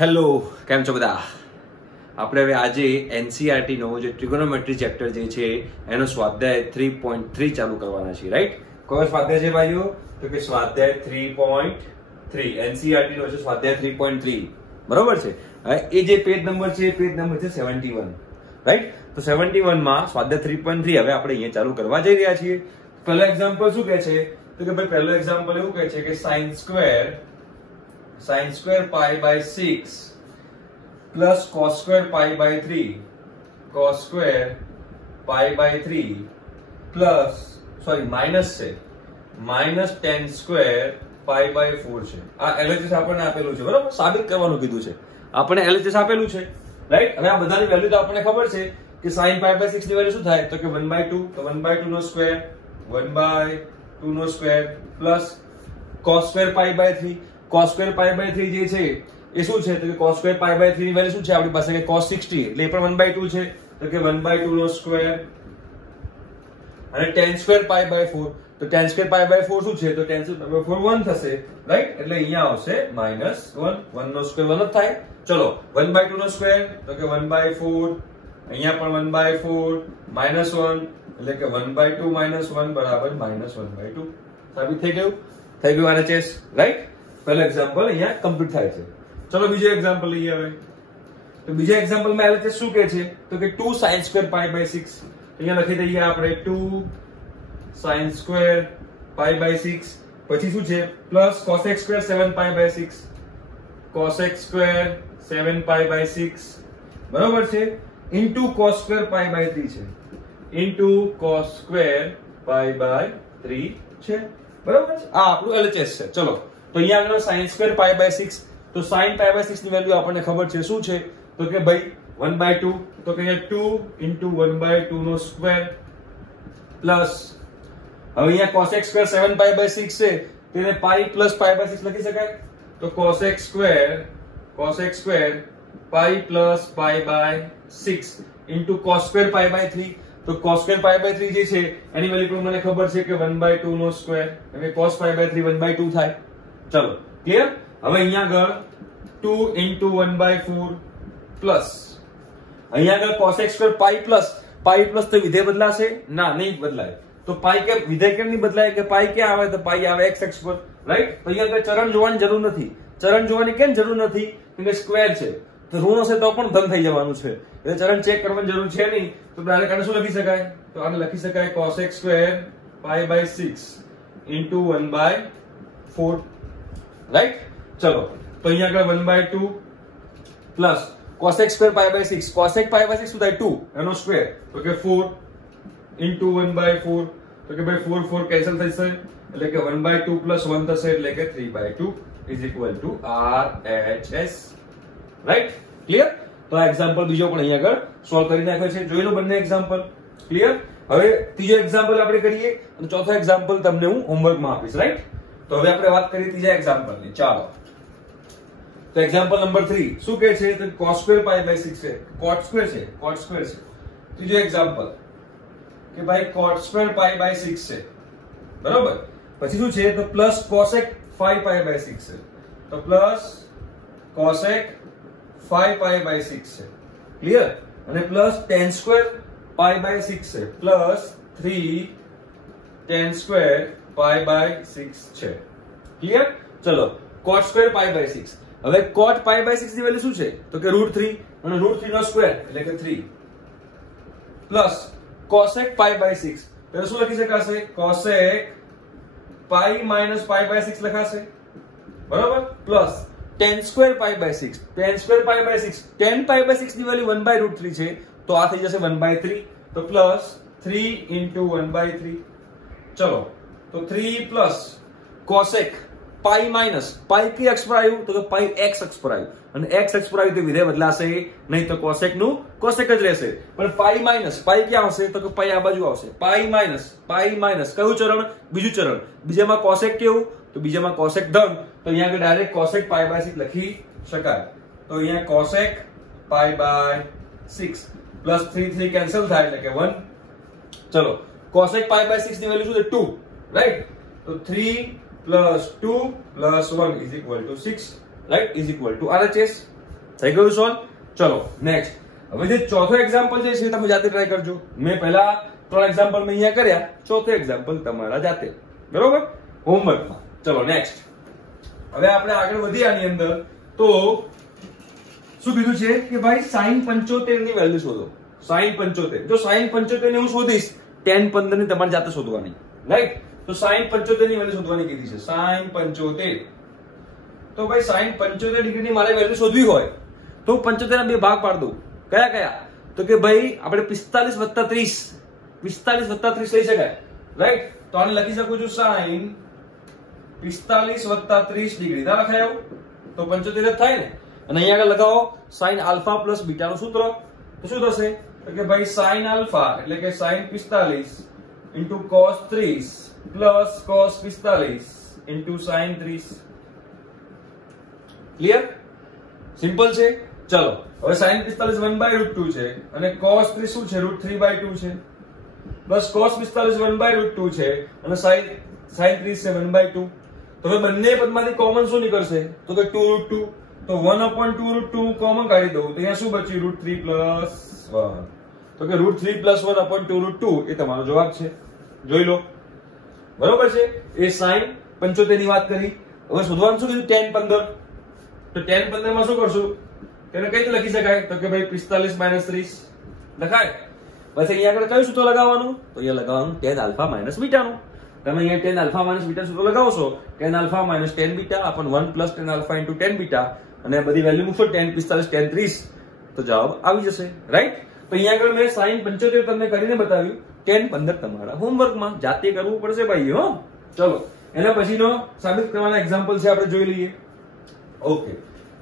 Hello, કેમ છો બધા? આપણે હવે આજે એનસીઈઆરટી નો જે ટ્રિગોનોમેટ્રી ચેપ્ટર જે છે એનો સ્વાધ્યાય 3.3 ચાલુ કરવાના છે, રાઈટ? કયો સ્વાધ્યાય છે ભાઈઓ? તો કે સ્વાધ્યાય 3.3 એનસીઈઆરટી નો છે સ્વાધ્યાય 3.3, બરોબર છે? હવે એ જે પેજ નંબર છે એ પેજ નંબર છે 71, રાઈટ? તો 71 માં સ્વાધ્યાય 3.3 હવે આપણે અહીંયા ચાલુ કરવા જઈ રહ્યા છીએ. પહેલો એક્ઝામ્પલ શું કહે છે? તો કે ભાઈ પહેલો એક્ઝામ્પલ એવું કહે છે કે sin square pi by 6 plus cos square pi by 3 cos square pi by 3 plus minus છે minus tan square pi by 4 છે. આ LHS આપણને આપેલું છે, બરાબર? સાબિત કરવાનું કીધું છે. આપણે LHS આપેલું છે, રાઈટ? હવે આ બધાની વેલ્યુ તો આપણને ખબર છે કે sin pi by 6 ની વેલ્યુ શું થાય? તો કે 1/2, તો 1/2 નો સ્ક્વેર 1/2 નો square plus cos square pi by 3 cos square pi by 3 જે છે એ શું છે? તો કે cos square pi by 3 ની વેલ્યુ શું છે આપણી પાસે? કે cos 60, એટલે એ પણ 1/2 છે, તો કે 1/2 નો સ્ક્વેર અને tan square pi by 4, તો tan square pi by 4 શું છે? તો tan square pi by 4 1 થશે, રાઈટ? એટલે અહીંયા આવશે -1, 1 નો સ્ક્વેર 1 જ થાય. ચલો 1/2 નો સ્ક્વેર તો કે 1/4, અહીંયા પણ 1/4 -1 એટલે કે 1/2 -1 બરાબર -1/2. સાબિત થઈ ગયું RHS, રાઈટ? પહેલો એક્ઝામ્પલ અહીંયા કમ્પ્લીટ થાય છે. ચલો બીજો એક્ઝામ્પલ લઈએ હવે. તો બીજા એક્ઝામ્પલમાં LHS શું કહે છે? તો કે 2 sin square pi by 6, અહીંયા લખી દઈએ આપણે 2 sin square pi by 6, પછી શું છે? Plus cos x square 7 pi by 6 cos x square 7 pi by 6, બરોબર છે? Into cos square pi by 3 છે, into cos square pi by 3 છે, બરોબર છે? આ આપણું LHS છે. ચલો તો અહીંયા આગળ sin square pi by 6, તો sin pi by 6 ની વેલ્યુ આપણને ખબર છે શું છે? તો કે ભાઈ 1/2, તો કે અહીંયા 2 into 1/2 નો સ્ક્વેર પ્લસ હવે અહીંયા cos x square 7 pi by 6 છે, તેને pi plus pi by 6 લખી શકાય. તો cos x square pi plus pi by 6 into cos square pi by 3, તો cos square pi by 3 જે છે એની વેલ્યુ પણ મને ખબર છે કે 1/2 નો સ્ક્વેર, એટલે cos pi by 3 1/2 થાય. ચલો ક્લિયર? હવે અહીંયા આગળ 2 into 1/4 પ્લસ અહીંયા આગળ cos x square pi plus તો વિધેય બદલાશે? ના, નહીં બદલાય. તો pi કે વિધેય કેમ નહીં બદલાય? કે pi ક્યાં આવે? તો pi આવે x અક્ષ પર, રાઈટ? તો અહીંયા આગળ ચરણ જોવાની જરૂર નથી. ચરણ જોવાની કેમ જરૂર નથી? કેમ કે સ્ક્વેર છે, તો ઋણ હશે તો પણ ધન થઈ જવાનું છે, એટલે ચરણ ચેક કરવાની જરૂર છે નહીં. તો ડાયરેક્ટ આને શું લખી શકાય? તો આને લખી શકાય cos x square pi by 6 into 1/4, right? ચલો તો અહીંયા આગળ 1/2 plus cos x square pi by 6, cos x pi by 6 શું થાય? 2, એનો સ્ક્વેર, તો કે 4 into 1/4, તો કે ભાઈ 4 4 કેન્સલ થશે, એટલે કે 1/2 plus 1 થશે, એટલે કે 3/2 is equal to RHS, right? Clear? તો આ એક્ઝામ્પલ બીજો પણ અહીંયા આગળ સોલ્વ કરી નાખ્યો છે. જોઈ લો બંને એક્ઝામ્પલ. ક્લિયર? હવે ત્રીજો એક્ઝામ્પલ આપણે કરીએ અને ચોથો એક્ઝામ્પલ તમને હું હોમવર્કમાં આપીશ, રાઈટ? તો હવે આપણે વાત કરીએ ત્રીજા એક્ઝામ્પલની. ચાલો તો એક્ઝામ્પલ નંબર 3 શું કહે છે? તો cos square pi by 6 છે, cot square છે. ત્રીજો એક્ઝામ્પલ કે ભાઈ cot square pi by 6 છે, બરોબર? પછી શું છે? તો પ્લસ cosec 5 pi by 6 છે, તો પ્લસ cosec 5 pi by 6 છે. ક્લિયર? અને plus tan square pi by 6 છે, plus 3 tan square pi by 6 છે. ક્લિયર? ચલો cot square pi by 6. હવે cot pi by 6 ની વેલ્યુ શું છે? તો કે √3 અને √3 નો સ્ક્વેર એટલે કે 3 પ્લસ cosec pi by 6, તો શું લખી શકાશે? cosec pi minus pi by 6 લખાશે, બરોબર? Plus tan square pi by 6, tan pi by 6 ની વેલ્યુ 1/√3 છે, તો આ થઈ જશે 1/3, તો પ્લસ 3 into 1/3. ચલો તો 3 plus cosec pi minus pi की अक्ष पर आयु, तो pi x अक्ष पर आयु, અને x अक्ष पर आयु तो વિધેય બદલાશે નહીં, તો cosec નું cosec જ રહેશે. પણ pi minus pi ક્યાં આવશે? તો કે pi આ બાજુ આવશે. pi minus કયું ચરણ? બીજું ચરણ. બીજામાં cosec કેવું? તો બીજામાં cosec ધન, તો અહીંયા આગળ ડાયરેક્ટ cosec pi by 6 લખી શકાય. તો અહીંયા cosec pi by 6 plus 3 cancel થાય, એટલે કે 1. ચલો cosec pi by 6 ની વેલ્યુ શું છે? 2, રાઈટ? તો 3 plus 2 plus 1 is equal to 6, right? Is equal to RHS. થઈ ગયું સોલ્વ? ચલો નેક્સ્ટ. હવે જે ચોથો એક્ઝામ્પલ જે છે તમે જાતે ટ્રાય કરજો. મેં પહેલા 3 એક્ઝામ્પલ મેં અહીંયા કર્યા, ચોથો એક્ઝામ્પલ તમારા જાતે, બરોબર, હોમવર્કમાં. ચલો નેક્સ્ટ. હવે આપણે આગળ વધીએ આની અંદર. તો શું કીધું છે કે ભાઈ sin 75 ની વેલ્યુ શોધો. sin 75, જો sin 75 ને હું શોધીશ, tan 15 ની તમારે જાતે શોધવાની, રાઈટ? તો sin 75 ની વેલ્યુ શોધવાની કીધી છે, sin 75. તો ભાઈ sin 75 ડિગ્રી ની મારે વેલ્યુ શોધવી હોય તો 75 ના બે ભાગ પાડ દઉં. કયા કયા? તો કે ભાઈ આપણે 45 વત્તા 30, 45 વત્તા 30 લઈ શકાય, રાઈટ? તો આને લખી શકું છું sin 45 વત્તા 30 ડિગ્રી. ના લખાય આવું? તો 75 જ થાય ને. અને અહીંયા આગળ લગાવો sin આલ્ફા પ્લસ બીટા નું સૂત્ર. તો શું થશે? તો કે ભાઈ sin આલ્ફા એટલે કે sin 45 into cos 30 plus cos 45 into sin 30. Clear? Simple છે. ચલો હવે sin 45 1/√2 છે અને cos 30 શું છે? √3/2 છે, પ્લસ cos 45 1/√2 છે અને sin 30 છે 1/2. તો હવે બંને પદમાંથી કોમન શું નીકળશે? તો કે 2√2. તો 1/2√2 કોમન કાઢી દઉં તો અહીંયા શું બચ્યું? √3 + 1. તો કે √3 + 1/2√2 એ તમારો જવાબ છે. જોઈ લો, બરોબર છે. એ sin 75 ની વાત કરી. હવે શોધવાનું શું કીધું? tan 15. તો tan 15 માં શું કરશું? તેને કઈ રીતે લખી શકાય? તો કે ભાઈ 45 - 30 લખાય. બસ અહીંયા આગળ કયું સૂત્ર લગાવવાનું? તો અહીંયા લગાવવાનું tan આલ્ફા માઇનસ બીટા નું. તમે અહીંયા tan આલ્ફા માઇનસ બીટા સૂત્ર લગાવશો, tan alpha minus tan beta upon 1 + tan alpha into tan beta, અને બધી વેલ્યુ મૂકશો tan 45 tan 30 તો જવાબ આવી જશે, રાઈટ? તો અહીંયા આગળ મેં sin 75 તમને કરીને બતાવ્યું, tan 15 તમારા હોમવર્કમાં જાતે કરવું પડશે ભાઈ, હો. ચલો એના પછીનો સાબિત કરવાના એક્ઝામ્પલ છે, આપણે જોઈ લઈએ. ઓકે,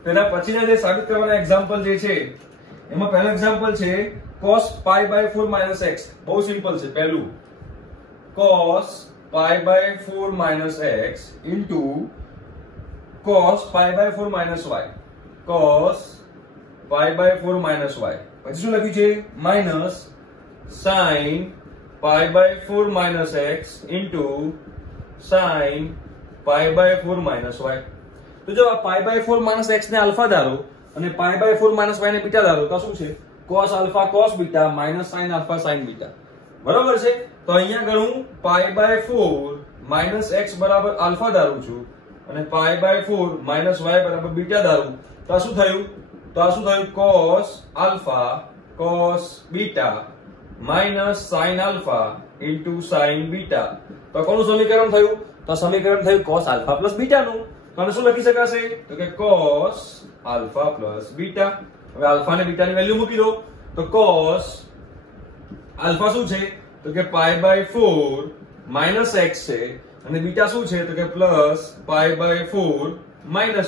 તો એના પછીના જે સાબિત કરવાના એક્ઝામ્પલ જે છે એમાં પહેલું એક્ઝામ્પલ છે cos π/4 - x. બહુ સિમ્પલ છે. પહેલું cos π/4 - x into cos π/4 - y. cos π/4 - y. પછી શું લખ્યું છે? Minus sin π/4 - x into sin π/4 - y. તો જો આ π/4 - x ને આલ્ફા ધારો અને π/4 - y ને બીટા ધારો તો શું છે? cos alpha cos beta minus sin alpha sin beta, બરોબર છે. તો અહીંયા આગળ હું π/4 - x બરાબર આલ્ફા ધારું છું અને π/4 - y બરાબર બીટા ધારું. તો આ શું થયું? cos alpha cos beta minus sin alpha into sin beta. તો કોનું સમીકરણ થયું? તો સમીકરણ થયું cos આલ્ફા પ્લસ બીટા નું. તો આને શું લખી શકાશે? તો કે cos આલ્ફા પ્લસ બીટા. હવે આલ્ફા અને બીટા ની વેલ્યુ મૂકી દો. તો cos આલ્ફા શું છે? તો કે π/4 - x છે અને બીટા શું છે? તો કે પ્લસ π/4 - y છે,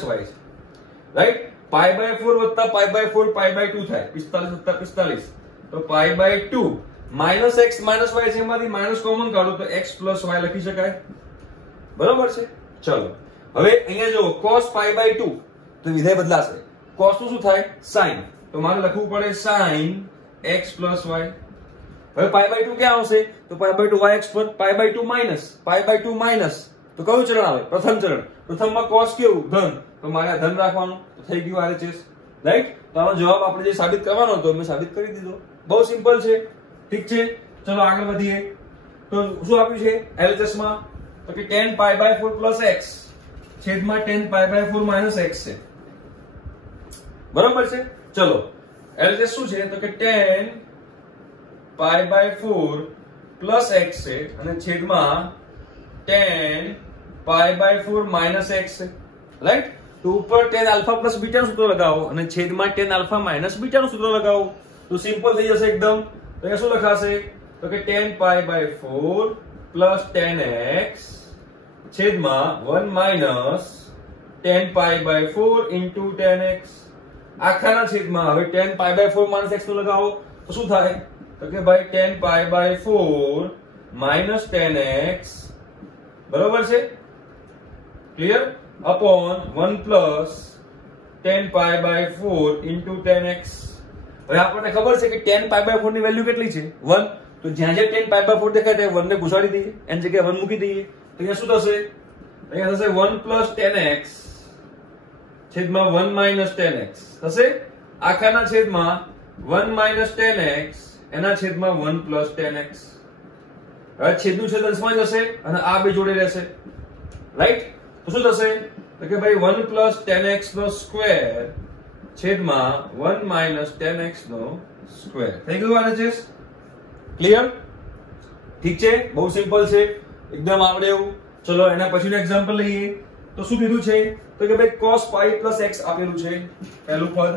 રાઈટ? π/4 વત્તા π/4 π/2 થાય, 45 વત્તા 45. તો π/2 - x - y છે, એમાંથી માઇનસ કોમન કાઢો તો x + y લખી શકાય, બરોબર છે. ચલો હવે અહીંયા જો cos π/2 તો વિધેય બદલાશે. cos નું શું થાય? sin. તો મારે લખવું પડે sin x + y. હવે π/2 ક્યાં આવશે? તો π/2 y અક્ષ પર, π/2 માઇનસ તો કયું ચરણ આવે? પ્રથમ ચરણ. પ્રથમમાં cos કેવું? ધન. તો મારે આ ધન રાખવાનું. તો થઈ ગયું RHS, રાઈટ? તો આનો જવાબ આપણે જે સાબિત કરવાનો હતો મેં સાબિત કરી દીધો. બહુ સિમ્પલ છે, ઠીક છે. ચલો આગળ વધીએ. તો શું આપ્યું છે LHS માં? તો કે tan π/4 + x છેદમાં tan π/4 - x છે, બરોબર છે. ચલો LHS શું છે? તો કે tan π/4 + x છે અને છેદમાં tan π/4 - x છે, રાઈટ? તો ઉપર tan આલ્ફા પ્લસ બીટા નું સૂત્ર લગાવો અને છેદમાં tan આલ્ફા માઇનસ બીટા નું સૂત્ર લગાવો તો સિમ્પલ થઈ જશે એકદમ. તો અહીંયા શું લખાશે? તો કે tan π/4 + tan x છેદમાં 1 - tan π/4 into tan x આખાના છેદમાં. હવે tan π/4 - x નું લગાવો તો શું થાય? તો કે ભાઈ tan π/4 - tan x, બરોબર છે, clear? upon 1 + tan π/4 into tan x. હવે આપણને ખબર છે કે tan π/4 ની વેલ્યુ કેટલી છે? 1. તો જ્યાં જ્યાં tan π/4 દેખાય ત્યાં 1 ને ઘુસાડી દઈએ, એની જગ્યાએ 1 મૂકી દઈએ. તો અહીંયા શું થશે? અહીંયા થશે 1 + tan x છેદમાં 1 માઇનસ 10x થશે. આખાના છેદમાં 1 માઇનસ 10x એના છેદમાં 1 પ્લસ 10x. હવે છેદનું છેદ અંશમાં જશે અને આ બે જોડે રહેશે, રાઈટ? તો શું થશે? તો કે ભાઈ 1 પ્લસ 10x નો સ્ક્વેર છેદમાં 1 માઇનસ 10x નો સ્ક્વેર. થઈ ગયું આરએચએસ? ક્લિયર? ઠીક છે, બહુ સિમ્પલ છે, એકદમ આવડે એવું. ચલો એના પછીનું એક્ઝામ્પલ લઈએ. તો શું કીધું છે? તો કે ભાઈ cos pi plus x આપેલું છે પહેલું પદ,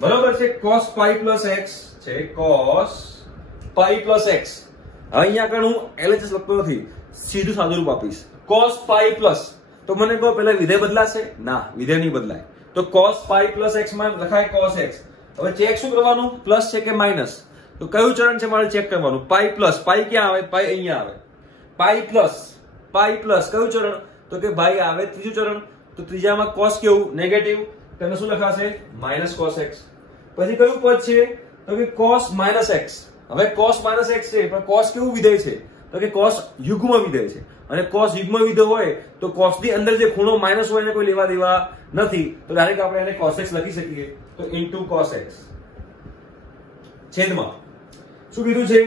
બરોબર છે? cos pi plus x છે, cos pi plus x. હવે અહીંયા આગળ હું LHS લખતો નથી, સીધું સાદું રૂપ આપીશ. cos pi plus, તો મને કહો પહેલા વિધેય બદલાશે? ના, વિધેય નહીં બદલાય. તો cos pi plus x માં લખાય cos x. હવે ચેક શું કરવાનું? પ્લસ છે કે માઇનસ? તો કયું ચરણ છે મારે ચેક કરવાનું? pi plus, pi ક્યાં આવે? pi અહીંયા આવે. pi plus કયું ચરણ? તો કે ભાઈ આવે ત્રીજું ચરણ. તો ત્રીજામાં cos કેવું? નેગેટિવ. તેને શું લખાશે? Minus cos x. પછી કયું પદ છે? તો કે cos minus x. હવે cos minus x છે, પણ cos કેવું વિધેય છે? તો કે cos યુગ્મ વિધેય છે, અને cos યુગ્મ વિધેય હોય તો cos ની અંદર જે ખૂણો માઇનસ હોય એને કોઈ લેવા દેવા નથી, તો ડાયરેક્ટ આપણે એને cos x લખી શકીએ. તો into cos x છેદમાં શું કીધું છે?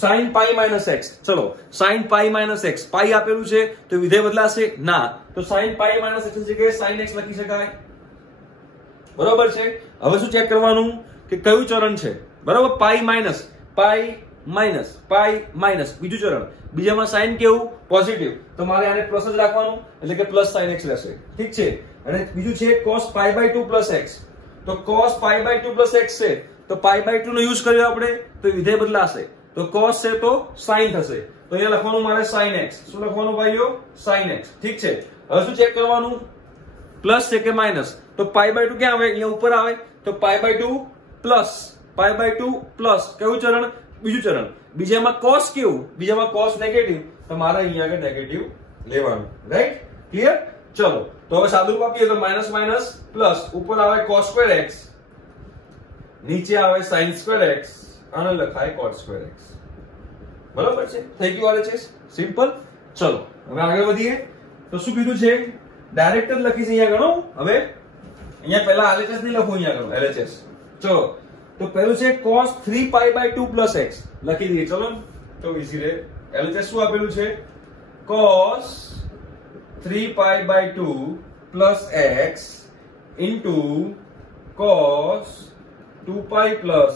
sin pi minus x. ચલો sin pi minus x, pi આપેલું છે તો વિધેય બદલાશે? ના. તો sin pi minus x ની જગ્યાએ sin x લખી શકાય, બરોબર છે? હવે શું ચેક કરવાનું કે કયું ચરણ છે? બરાબર, pi માઇનસ બીજું ચરણ. બીજામાં sin કેવું? પોઝિટિવ. તો મારે આને પ્લસ જ રાખવાનું, એટલે કે પ્લસ sin x રહેશે. ઠીક છે? અને બીજું છે cos pi by 2 plus x. તો cos pi by 2 plus x છે, તો pi by 2 નો યુઝ કર્યો આપણે તો વિધેય બદલાશે. તો cos છે તો sin થશે. તો અહીંયા લખવાનું મારે sin x. શું લખવાનું ભાઈઓ? sin x. ઠીક છે? હવે શું ચેક કરવાનું? પ્લસ છે કે માઇનસ? તો pi by 2 ક્યાં આવે? અહીંયા ઉપર આવે. તો pi by 2 plus, pi by 2 plus કયું ચરણ? બીજું ચરણ. બીજામાં cos કેવું? બીજામાં cos નેગેટિવ. તો મારે અહીંયા આગળ નેગેટિવ લેવાનું, રાઈટ? ક્લિયર? ચલો તો હવે સાદું રૂપ આપીએ તો માઇનસ માઇનસ પ્લસ, ઉપર આવે cos square x, નીચે આવે sin square x, આને લખાય cot square x. બરાબર છે? થઈ ગયું આરએચએસ? સિમ્પલ. ચલો હવે આગળ વધીએ. તો શું કીધું છે? ડાયરેક્ટ જ લખીશ અહીંયા ગણો. હવે અહીંયા પહેલા આરએચએસ નહીં લખું, અહીંયા ગણો LHS. ચલો તો પહેલું છે cos 3 pi by 2 plus x. લખી દઈએ ચલો તો ઈઝી રહે. LHS શું આપેલું છે? cos 3 pi by 2 plus x into cos 2 pi plus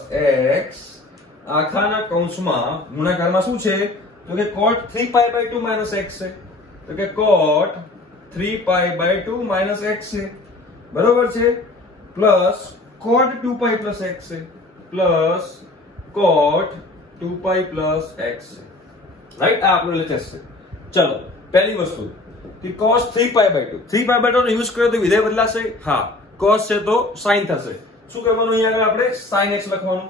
x આખાના કૌંસમાં ગુણાકારમાં શું છે? તો કે cot 3 pi by 2 minus x છે. તો કે cot 3 pi by 2 minus x છે, બરોબર છે? Plus cot 2 pi plus x છે, plus cot 2 pi plus x છે, રાઈટ? આ આપણો LHS છે. ચલો પહેલી વસ્તુ કે cos 3 pi by 2, 3 pi by 2 no use કર્યો તો વિધેય બદલાશે? હા. cos છે તો sin થશે. શું કરવાનું? અહીંયા આગળ આપણે sin x લખવાનું.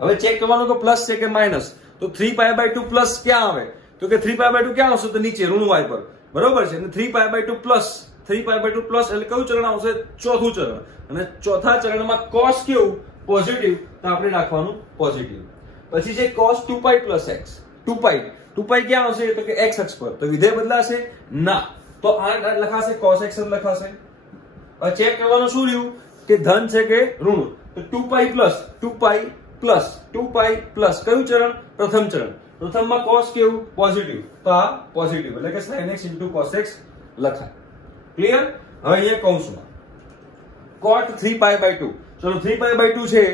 હવે ચેક કરવાનું કે પ્લસ છે કે માઇનસ. તો 3 pi by 2 પ્લસ ક્યાં આવે? તો કે 3 pi by 2 ક્યાં આવશે? તો નીચે ઋણ y પર, બરોબર છે? અને 3 pi by 2 plus, 3 pi by 2 plus એટલે કયું ચરણ આવશે? ચોથું ચરણ. અને ચોથા ચરણમાં cos કેવું? પોઝિટિવ. તો આપણે રાખવાનું પોઝિટિવ. પછી છે cos 2 pi plus x. 2 pi ક્યાં આવશે? તો કે x અક્ષ પર. તો વિધેય બદલાશે? ના. તો આ લખાશે cos x જ લખાશે. હવે ચેક કરવાનું શું રહ્યું કે ધન છે કે ઋણ? તો 2 pi plus કયું ચરણ? પ્રથમ ચરણ. પ્રથમમાં cos કેવું? પોઝિટિવ. તો આ પોઝિટિવ એટલે કે sin x into cos x લખાય. ક્લિયર? હવે અહીંયા કૌંસમાં cot 3 pi by 2. ચલો 3 pi by 2 છે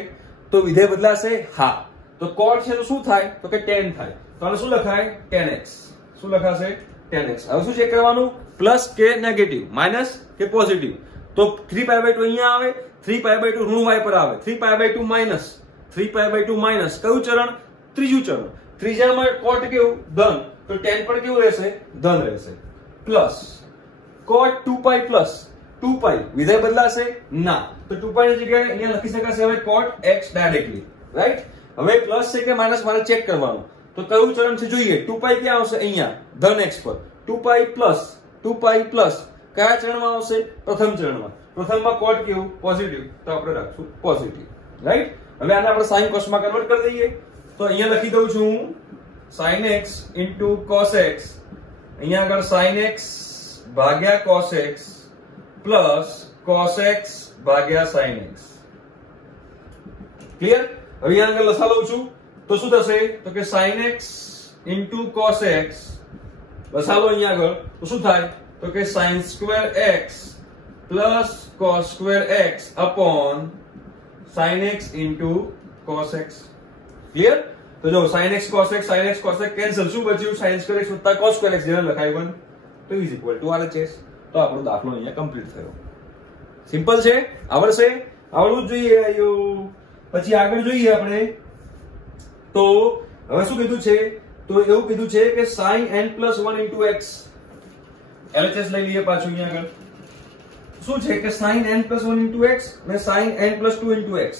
તો વિધેય બદલાશે? હા. તો cot છે તો શું થાય? તો કે tan થાય. તો આને શું લખાય? tan x. શું લખાશે? tan x. હવે શું ચેક કરવાનું? પ્લસ કે નેગેટિવ, માઇનસ કે પોઝિટિવ. તો 3 pi by 2 અહીંયા આવે, 3 pi by 2 ઋણ y પર આવે, 3 pi by 2 minus, 3 pi by 2 minus કયું ચરણ? ત્રીજું ચરણ. ત્રીજામાં cot કેવું? ધન. તો tan પણ કેવું રહેશે? ધન રહેશે. Plus cot 2 pi plus 2 pi વિધેય બદલાશે? ના. તો 2 pi ની જગ્યાએ અહીંયા લખી શકાશે હવે cot x ડાયરેક્ટલી, રાઈટ? હવે પ્લસ છે કે માઇનસ મારે ચેક કરવાનું. તો કયું ચરણ છે જોઈએ? 2 pi ક્યાં આવશે? અહીંયા ધન x પર. 2 pi plus કયા ચરણમાં આવશે? પ્રથમ ચરણમાં. પ્રથમમાં cot કેવું? પોઝિટિવ. તો આપણે રાખશું પોઝિટિવ, રાઈટ? હવે આને આપણે sin cos માં કન્વર્ટ કરી દઈએ. તો અહીંયા લખી દઉં છું sin x into cos x. અહીંયા આગળ sin x ભાગ્યા cos x plus cos x ભાગ્યા sin x. ક્લિયર? હવે અહીંયા આગળ લસા લઉં છું તો શું થશે? તો કે sin x into cos x લસા લો અહીંયા આગળ તો શું થાય? તો કે sin square x plus cos square x upon sin x into cos x. Clear? તો જો sin x cos x cancel, શું બચ્યું? sin square x વત્તા cos square x જેને લખાયું તો ઇઝ ઇક્વલ ટુ RHS. તો આપણો દાખલો અહીંયા કમ્પ્લીટ થયો. સિમ્પલ છે, આવડશે, આવડવું જ જોઈએ આયો. પછી આગળ જોઈએ આપણે તો હવે શું કીધું છે? તો એવું કીધું છે કે sin n+1 into x. LHS લઈ લઈએ પાછું અહીંયા આગળ. શું છે કે sin n+1 into x અને sin n+2 into x.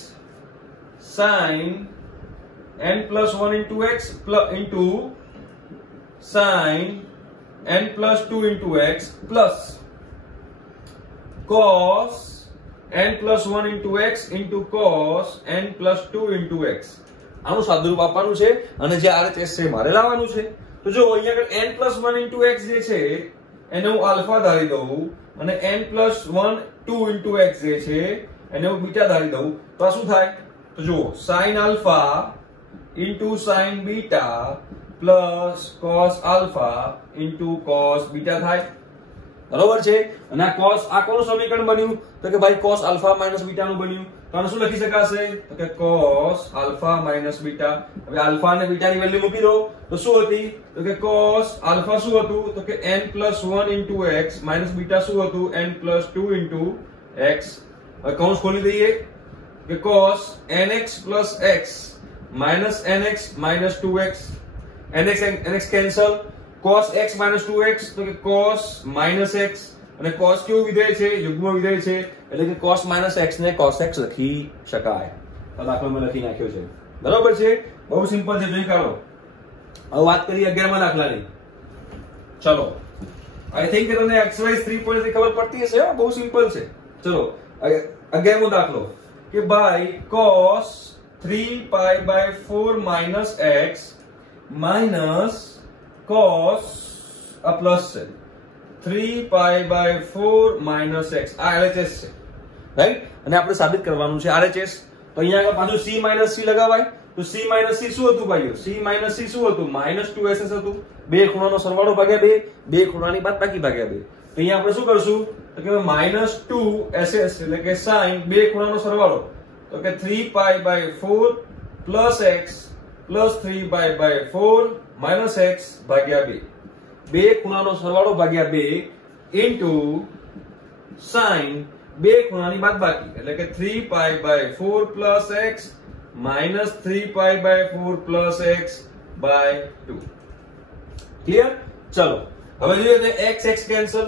sin n+1 into x into sin n+2 into x plus cos n+1 into x into cos n+2 into x. આનું સાદુરૂપ આપવાનું છે અને જે RHS છે મારે લાવવાનું છે. તો જો અહીંયા આગળ n+1 into x જે છે એને હું આલ્ફા ધારી દઉં અને n+1 2 into x જે છે એને હું બીટા ધારી દઉં તો આ શું થાય? તો જુઓ sin alpha into sin beta plus cos alpha into cos beta થાય. બરોબર છે? અને આ cos આ કોનું સમીકરણ બન્યું? તો કે ભાઈ cos alpha minus beta નું બન્યું. તો આને શું લખી શકાશે? તો કે cos alpha minus beta. હવે alpha અને beta ની વેલ્યુ મૂકી દો તો શું હતી? તો કે cos alpha શું હતું? તો કે n+1 into x minus beta શું હતું? n+2 into x. હવે કૌંસ ખોલી દઈએ કે cos nx plus x minus nx minus 2x. nx cancel, cos x minus 2x તો કે cos minus x અને cos કેવું વિધેય છે? યુગ્મ વિધેય છે એટલે કે cos minus x ને cos x લખી શકાય. આ દાખલો મેં લખી નાખ્યો છે. બરાબર છે? બહુ સિમ્પલ છે, જોઈ કાઢો. હવે વાત કરીએ 11મા દાખલાની. ચલો, આઈ થિંક કે તમને એક્સરસાઇઝ 3.3 ખબર પડતી હશે. બહુ સિમ્પલ છે. ચલો 11મો દાખલો કે ભાઈ cos 3π/4 minus x minus cos આ પ્લસ છે 3π/4 minus x. આ LHS છે, રાઈટ? અને આપણે સાબિત કરવાનું છે RHS. તો અહીંયા આગળ પાછું c minus c લગાવાય. તો c minus c શું હતું ભાઈઓ? c minus c શું હતું? -2ss હતું. બે ખૂણાનો સરવાળો ભાગ્યા 2, બે ખૂણાની બાદબાકી ભાગ્યા 2. તો અહીંયા આપણે શું કરશું? તો કે -2ss એટલે કે sin બે ખૂણાનો સરવાળો. તો કે 3π/4 plus x plus 3π/4 minus x ભાગ્યા 2. બે ખૂણાનો સરવાળો ભાગ્યા 2 into sin બે ખૂણાની બાદબાકી એટલે કે 3π/4 plus x minus 3π/4 plus x by 2. Clear? ચલો હવે જોઈએ x x કેન્સલ.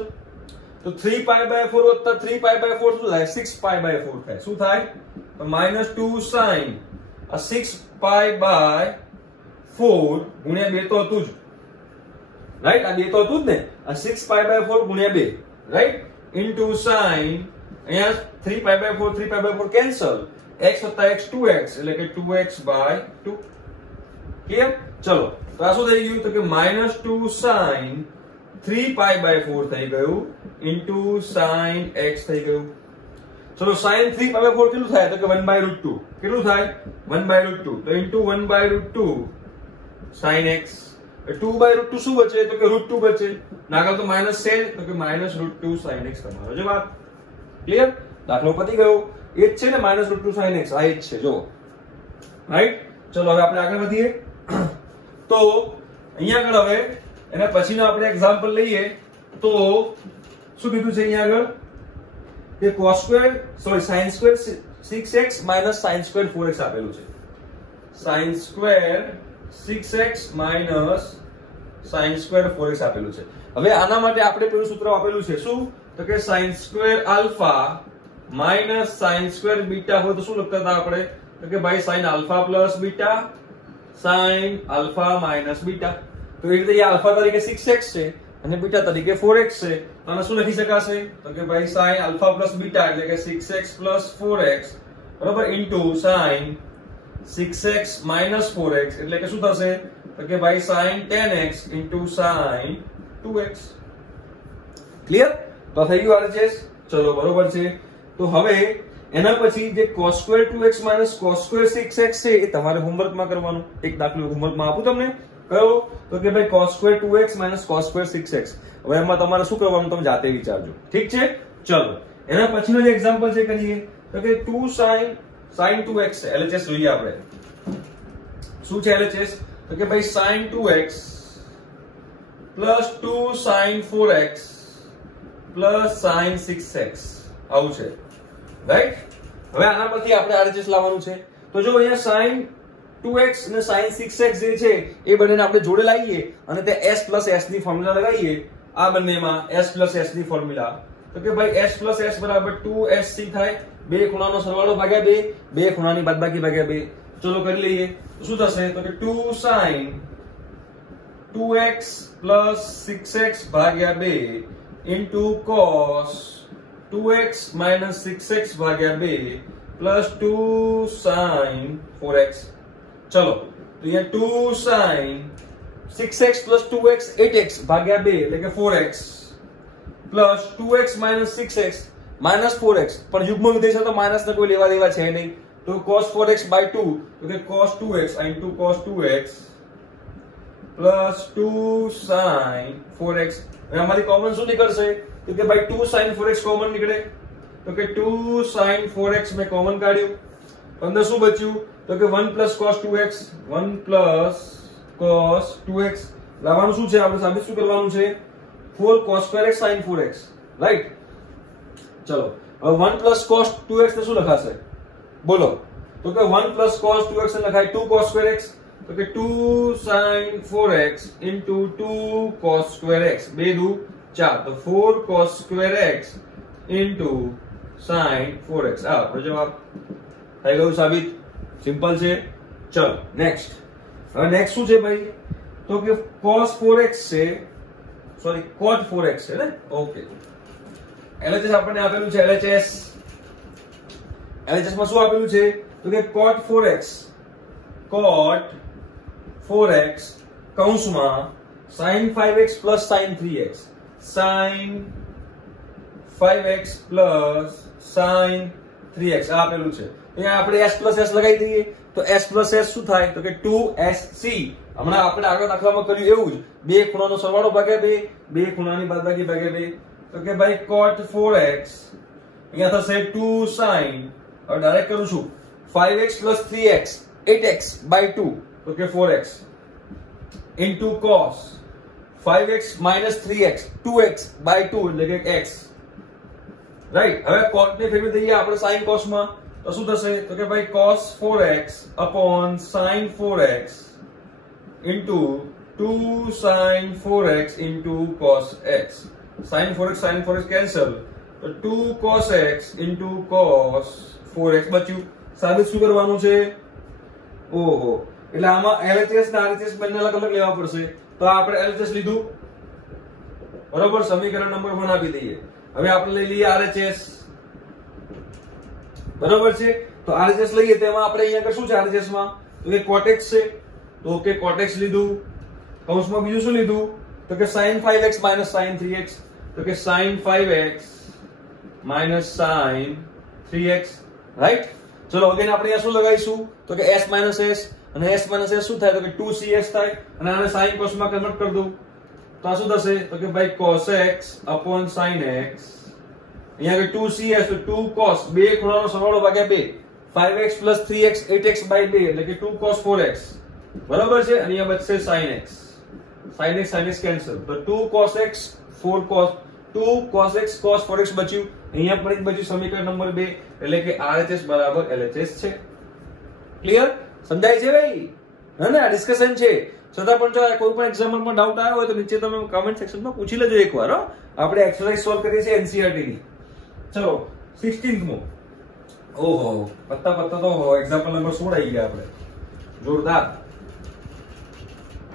તો 3π/4 વત્તા 3π/4 શું થાય? 6π/4 થાય. શું થાય? તો -2 sin આ 6π/4 ગુણ્યા 2 તો હતું જ, રાઈટ? આ 2 તો હતું જ ને. આ 6π/4 ગુણ્યા 2, રાઈટ? ઇન્ટુ sin અહીંયા 3π/4 3π/4 કેન્સલ, x વત્તા x 2x એટલે કે 2x/2. ક્લિયર? ચલો તો આ શું થઈ ગયું? તો કે -2 sin 3π/4 થઈ ગયું ઇન્ટુ sin x થઈ ગયું. ચલો sin 3π/4 કેટલું થાય? તો કે 1/√2. કેટલું થાય? 1/√2. તો ઇન્ટુ 1/√2 sin x. 2/√2 શું બચે? તો કે √2 બચે. આગળ તો માઈનસ છે તો કે -√2 sin x તમારો જવાબ. ક્લિયર? દાખલો પતી ગયો. એ જ છે ને -√2 sin x. આ એ જ છે જો, રાઈટ? ચલો હવે આપણે આગળ વધીએ. તો અહીંયા આગળ હવે એના પછીનો આપણે એક્ઝામ્પલ લઈએ તો શું કીધું છે અહીંયા આગળ કે sin square 6x minus sin square 4x આપેલું છે. sin square 6x minus sin square 4x આપેલું છે. હવે આના માટે આપણે પેલું સૂત્ર આપેલું છે શું? તો કે sin square alpha minus sin square beta હોય તો શું લખતા હતા આપણે? તો કે ભાઈ sin alpha plus beta sin alpha minus beta. તો એ રીતે આ alpha તરીકે 6x છે અને બીટા તરીકે 4x છે. તો આને શું લખી શકાશે? તો કે ભાઈ sin alpha plus beta એટલે કે 6x plus 4x બરાબર into sin 6x minus 4x એટલે કે શું થશે? તો કે ભાઈ sin 10x into sin 2x. Clear? તો થઈ ગયું RHS. ચલો બરોબર છે. તો હવે એના પછી જે cos square 2x minus cos square 6x છે એ તમારે હોમવર્કમાં કરવાનું. એક દાખલો હોમવર્કમાં આપું તમને. કયો? તો કે ભાઈ cos square 2x minus cos square 6x. હવે એમાં તમારે શું કરવાનું તમે જાતે વિચારજો. ઠીક છે? ચલો એના પછીનો જે એક્ઝામ્પલ છે કરીએ તો કે 2 sin 2x છે. LHS જોઈએ આપણે. શું છે LHS? તો કે ભાઈ sin 2x plus 2 sin 4x plus sin 6x આવું છે. રાઈટ? હવે આના પરથી આપણે RHS લાવવાનું છે. તો જો અહીંયા sin 2x અને sin 6x જે છે એ બંનેને આપણે જોડે લાવીએ અને તે s પ્લસ s ની ફોર્મ્યુલા લગાવીએ. આ બંનેમાં s પ્લસ s ની ફોર્મ્યુલા. તો કે ભાઈ s પ્લસ s બરાબર 2sc થાય. બે ખૂણાનો સરવાળો ભાગ્યા 2, બે ખૂણાની બાદબાકી ભાગ્યા 2. ચલો કરી લઈએ. તો શું થશે? તો કે 2 sin 2x પ્લસ 6x ભાગ્યા 2 into cos 2x minus 6x ભાગ્યા 2 પ્લસ 2 sin 4x. ચલો તો અહીંયા 2 sin 6x plus 2x 8x ભાગ્યા 2 એટલે કે 4x plus 2x minus 6x minus 4x. પણ યુગ્મ વિધેય છે તો માઇનસ ને કોઈ લેવા દેવા છે નહીં. તો cos 4x by 2 તો કે cos 2x into cos 2x plus 2 sin 4x. હવે આમાંથી કોમન શું નીકળશે? તો કે ભાઈ 2 sin 4x કોમન નીકળે. તો કે 2 sin 4x મેં કોમન કાઢ્યું. અંદર શું બચ્યું? તો કે 1 plus cos 2x 1 plus cos 2x. લાવવાનું શું છે? આપણે સાબિત શું કરવાનું છે? 4 cos square x sin 4x. Right? ચલો હવે 1 plus cos 2x ને શું લખાશે? બોલો. તો કે 1 plus cos 2x ને લખાય 2 cos square x. તો કે 2 sin 4x into 2 cos square x. 2 દુ 4 તો 4 cos square x into sin 4x. આ આપણો જવાબ થઈ ગયું સાબિત. સિમ્પલ છે. ચલો નેક્સ્ટ. હવે નેક્સ્ટ શું છે ભાઈ? તો કે cos 4x છે, સોરી cot 4x છે ને. ઓકે. LHS આપણને આપેલું છે. LHS માં શું આપેલું છે? તો કે cot 4x કૌંસમાં sin 5x plus sin 3x sin 5x plus sin 3x આ આપેલું છે. અહીંયા આપણે s પ્લસ s લગાવી દઈએ તો s પ્લસ s શું થાય? તો કે 2sc. હમણાં આપણે આગળ દાખલામાં કર્યું એવું જ. બે ખૂણાનો સરવાળો ભાગ્યા 2, બે ખૂણાની બાદબાકી ભાગ્યા 2. તો કે ભાઈ cot 4x અહીંયા થશે 2 sin. હવે ડાયરેક્ટ કરું છું 5x plus 3x 8x by 2 તો કે 4x into cos 5x minus 3x 2x by 2 એટલે કે x. રાઈટ? હવે cot ને ફેરવી દઈએ આપણે sin cos માં. તો શું થશે? તો કે ભાઈ cos 4x upon sin 4x into 2 sin 4x into cos x. sin 4x cancel. તો 2 cos x into cos 4x બચ્યું. સાબિત શું કરવાનું છે? ઓહો, એટલે આમાં LHS અને RHS બંને અલગ અલગ લેવા પડશે. તો આપણે LHS લીધું બરોબર. સમીકરણ નંબર 1 આપી દઈએ. હવે આપણે લઈ લઈએ RHS. બરોબર છે? તો RHS લઈએ તેમાં આપણે અહીંયા શું છે RHS માં? તો કે cot x છે. તો કે cot x લીધું. કૌંસમાં બીજું શું લીધું? તો કે sin 5x minus sin 3x. તો કે sin 5x minus sin 3x. Right? ચલો અગેન આપણે અહીંયા શું લગાવીશું? તો કે s minus s અને s minus s શું થાય? તો કે 2cs થાય. અને આને sin cos માં કન્વર્ટ કરી દઉં તો આ શું થશે? તો કે ભાઈ cos x upon sin x. અહીંયા કે 2cs તો 2 cos બે ખૂણાનો સરવાળો ભાગ્યા 2 5x plus 3x 8x by 2 એટલે કે 2 cos 4x. બરાબર છે? અને અહીંયા બચશે sin x. sin x cancel. તો 2 cos x 4 cos 2 cos x cos 4x બચ્યું. અહીંયા પણ એક બચ્યું સમીકરણ નંબર 2 એટલે કે RHS બરાબર LHS છે. ક્લિયર? સમજાય છે ભાઈ? હા ને? આ ડિસ્કશન છે. છતાં પણ જો કોઈ પણ એક્ઝામ્પલમાં ડાઉટ આવ્યો હોય તો નીચે તમે કમેન્ટ સેક્શનમાં પૂછી લેજો એકવાર. હો, આપણે એક્સરસાઇઝ સોલ્વ કરીએ છીએ NCERT ની. ચલો 16th મો. ઓહો, પત્તા તો એક્ઝામ્પલ નંબર 16 આવી ગયા આપણે. જોરદાર.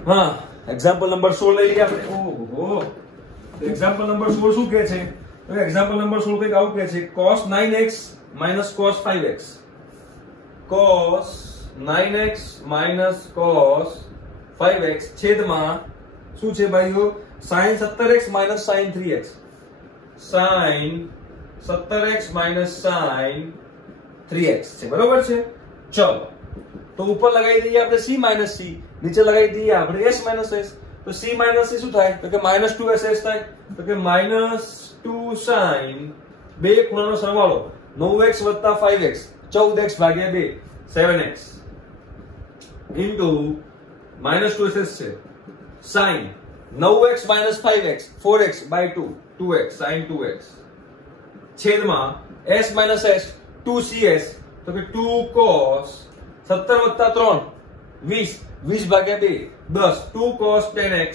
હા, એક્ઝામ્પલ નંબર 16 લઈ ગયા આપણે. ઓહો, એક્ઝામ્પલ નંબર 16 શું કહે છે? તો એક્ઝામ્પલ નંબર 16 કંઈક આવું કહે છે. cos 9x minus cos 5x. cos 9x minus cos 5x છેદમાં શું છે ભાઈઓ? sin 17x minus sin 3x. sin 17x minus sine 3x છે, બરોબર છે। ચલો તો ઉપર લગાવી દઈએ આપણે c માઇનસ c, નીચે લગાવી દઈએ આપણે s માઇનસ s। તો c માઇનસ c શું થાય? તો કે માઇનસ 2ss થાય। તો કે માઇનસ 2 સાइन બે ખૂણાનો સરવાળો 9x વત્તા 5x 14x ભાગ્યા 2 7x ઇન્ટુ માઇનસ 2ss છે સાइन 9x minus 5x 4x by 2 2x સાइन 2x છેદમાં s માઇનસ s 2cs, તો કે 2 cos 17 વત્તા 3 20 20 ભાગ્યા 2 10 2 cos 10x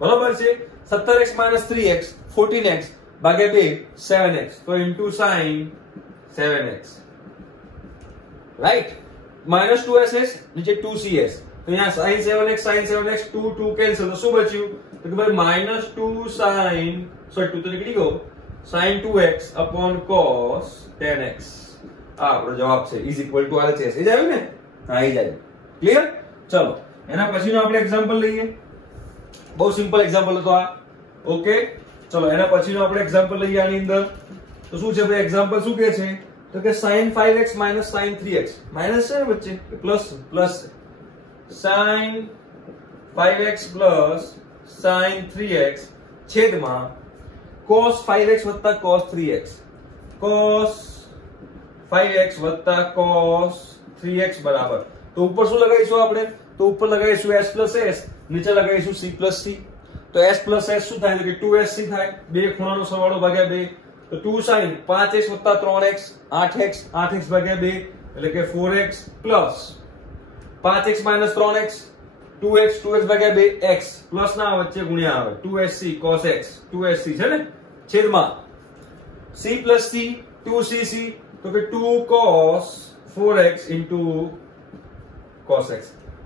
બરોબર છે। 17x માઇનસ 3x 14x ભાગ્યા 2 7x, તો into સાइन 7x right. Minus 2ss નીચે 2cs, તો અહીંયા sin 7x 2 કેન્સલ, તો શું બચ્યું? તો કે ભાઈ માઇનસ 2 sin 2 તો નીકળી ગયો sin 2x upon cos 10x। આ આપણો જવાબ છે ઇઝ ઇક્વલ ટુ RHS। એ જ આવ્યું ને? હા એ જ આવ્યું। ક્લિયર? ચલો એના પછીનો આપણે એક્ઝામ્પલ લઈએ। બહુ સિમ્પલ એક્ઝામ્પલ હતો આ, ઓકે। ચલો એના પછીનો આપણે એક્ઝામ્પલ લઈએ આની અંદર। તો શું છે ભાઈ એક્ઝામ્પલ શું કહે છે? તો કે sin 5x minus sin 3x, minus છે ને વચ્ચે plus sin 5x plus sin 3x છેદમાં cos 5x વત્તા cos 3x, cos 5x વત્તા cos 3x બરાબર, તો ઉપર શું લગાવીશું આપણે? તો ઉપર લગાવીશું s plus s, નીચે લગાવીશું c plus c। તો s plus s શું થાય? તો કે 2sc થાય, બે ખૂણાનો સરવાળો ભાગ્યા 2, તો 2 sin 5x વત્તા 3x 8x 8x ભાગ્યા 2 એટલે કે 4x plus 5x minus 3x 2x 2x ભાગ્યા 2 x પ્લસ ના વચ્ચે ગુણ્યા આવે 2sc cos x 2sc છે ને છેદમાં c plus c 2cc, તો કે 2 cos 4x into cos x।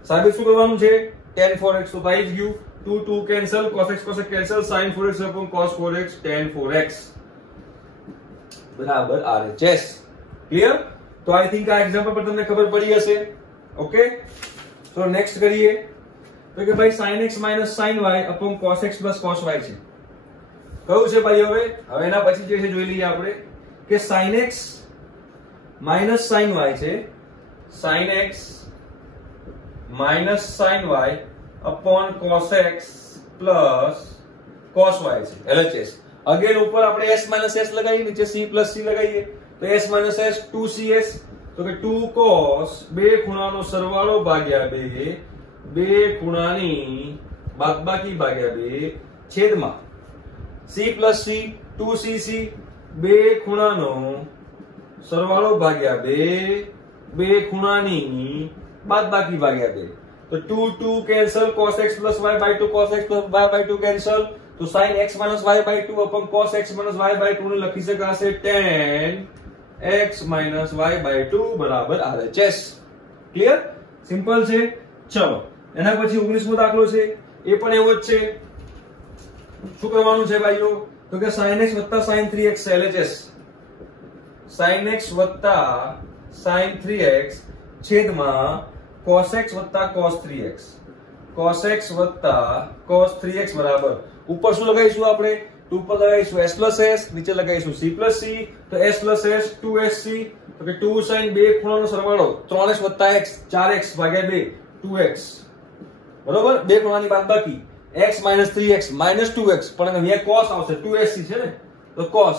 સાબિત શું કરવાનું છે? tan 4x, તો થઈ જ ગયું 2 2 cancel, cos x cancel, sin 4x upon cos 4x tan 4x બરાબર RHS। ક્લિયર? તો આઈ થિંક આ એક્ઝામ્પલ પર તમને ખબર પડી હશે, ઓકે। તો નેક્સ્ટ કરીએ તો કે ભાઈ sin x minus sin y upon cos x plus cos y છે। કયું છે ભાઈ? હવે એના પછી જે છે જોઈ લઈએ આપણે કે sin x minus sin y છે, sin x minus sin y upon cos x plus cos y છે LHS। અગેન ઉપર આપણે s minus s લગાવીએ, નીચે c plus c લગાવીએ, તો s minus s 2cs, તો કે 2 cos બે ખૂણાનો સરવાળો ભાગ્યા 2 બે ખૂણાની બાદબાકી ભાગ્યા 2 છેદમાં c plus c 2cc બે ખૂણાનો સરવાળો ભાગ્યા 2 બે ખૂણાની બાદબાકી ભાગ્યા 2, તો 2 2 cancel, cos x plus y by 2 cos x plus y by 2 cancel, તો sin x minus y by 2 upon cos x minus y by 2 ને લખી શકાશે tan x minus y by 2 બરાબર RHS। ક્લિયર? સિમ્પલ છે। ચલો એના પછી 19મો દાખલો છે, એ પણ એવો જ છે। શું કરવાનું છે ભાઈઓ? તો કે sin x વત્તા sin 3x LHS, sin x વત્તા sin 3x છેદમાં cos x વત્તા cos 3x, cos x વત્તા cos 3x બરાબર, ઉપર શું લગાવીશું આપણે? તો ઉપર લગાવીશું s plus s, નીચે લગાવીશું c plus c, તો s plus s 2sc, તો કે 2 sin બે ખૂણાનો સરવાળો 3x વત્તા x 4x ભાગ્યા 2 2x બરોબર, બે ખૂણાની બાદબાકી x minus 3x minus 2x, પણ અહીંયા cos આવશે 2sc છે ને, તો cos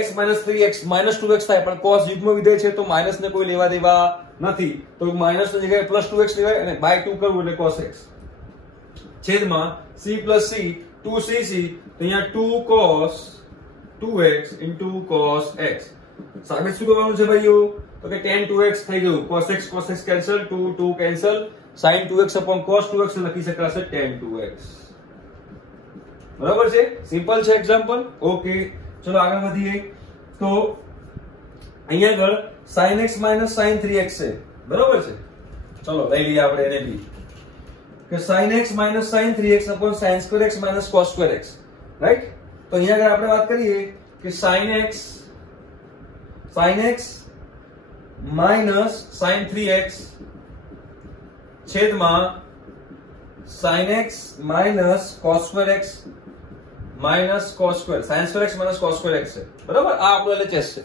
x minus 3x minus 2x થાય, પણ cos યુગ્મ વિધેય છે તો માઈનસ ને કોઈ લેવા દેવા નથી, તો માઈનસ ની જગ્યાએ plus 2x લેવાય અને by 2 કરવું એટલે cos x છેદમાં c plus c 2cc, તો અહીંયા 2 cos 2x into cos x। સાબિત શું કરવાનું છે ભાઈઓ? તો કે tan 2x થઈ ગયું, cos x cancel, 2 2 cancel, sin 2x upon cos 2x લખી શકાશે tan 2x બરાબર છે। સિમ્પલ છે એક્ઝામ્પલ, ઓકે। ચલો આગળ વધીએ। તો અહીંયા આગળ sin x minus sin 3x છે, બરાબર છે। ચલો લઈ લઈએ આપણે એને બી કે sin x minus sin 3x upon sin square x minus cos square x, right. તો અહીંયા આગળ આપણે વાત કરીએ કે sin x minus sin 3x છેદમાં sin x minus cos square x minus cos square, sin square x minus cos square x है बराबर। આ આપણો LHS છે।